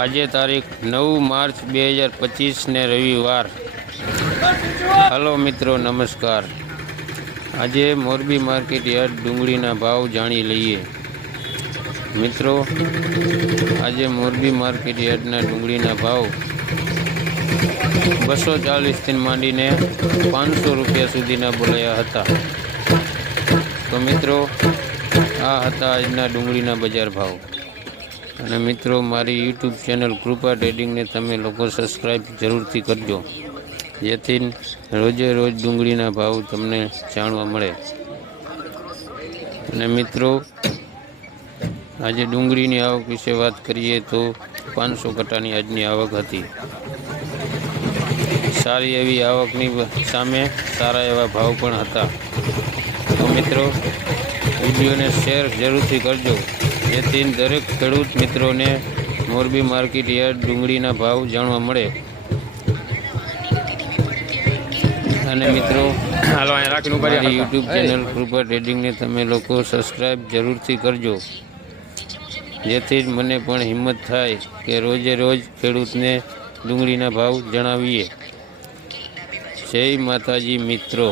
આજે તારીખ 9 માર્ચ 2025 ને રવિવાર। હલો મિત્રો, નમસ્કાર। આજે મોરબી માર્કેટ યાર્ડ ડુંગળીના ભાવ જાણી લઈએ। મિત્રો, આજે મોરબી માર્કેટ યાર્ડના ડુંગળીના ભાવ 240 થી માંડીને 500 રૂપિયા સુધીના બોલાયા હતા। તો મિત્રો, આ હતા આજના ડુંગળીના બજાર ભાવ। અને મિત્રો, મારી યુટ્યુબ ચેનલ કૃપા ટ્રેડિંગને તમે લોકો સબસ્ક્રાઈબ જરૂરથી કરજો, જેથી રોજે રોજ ડુંગળીના ભાવ તમને જાણવા મળે। અને મિત્રો, આજે ડુંગળીની આવક વિશે વાત કરીએ તો 500 કટ્ટાની આજની આવક હતી। સારી એવી આવકની સામે સારા એવા ભાવ પણ હતા। તો મિત્રો, વિડીયોને શેર જરૂરથી કરજો, જેથી દરેક ખેડૂત મિત્રોને મોરબી માર્કેટ યાર્ડ ડુંગળીના ભાવ જાણવા મળે। અને મિત્રો, મારી યુટ્યુબ ચેનલ કૃપા ટ્રેડિંગને તમે લોકો સબસ્ક્રાઈબ જરૂરથી કરજો, જેથી મને પણ હિંમત થાય કે રોજે રોજ ખેડૂતને ડુંગળીના ભાવ જણાવીએ। જય માતાજી મિત્રો।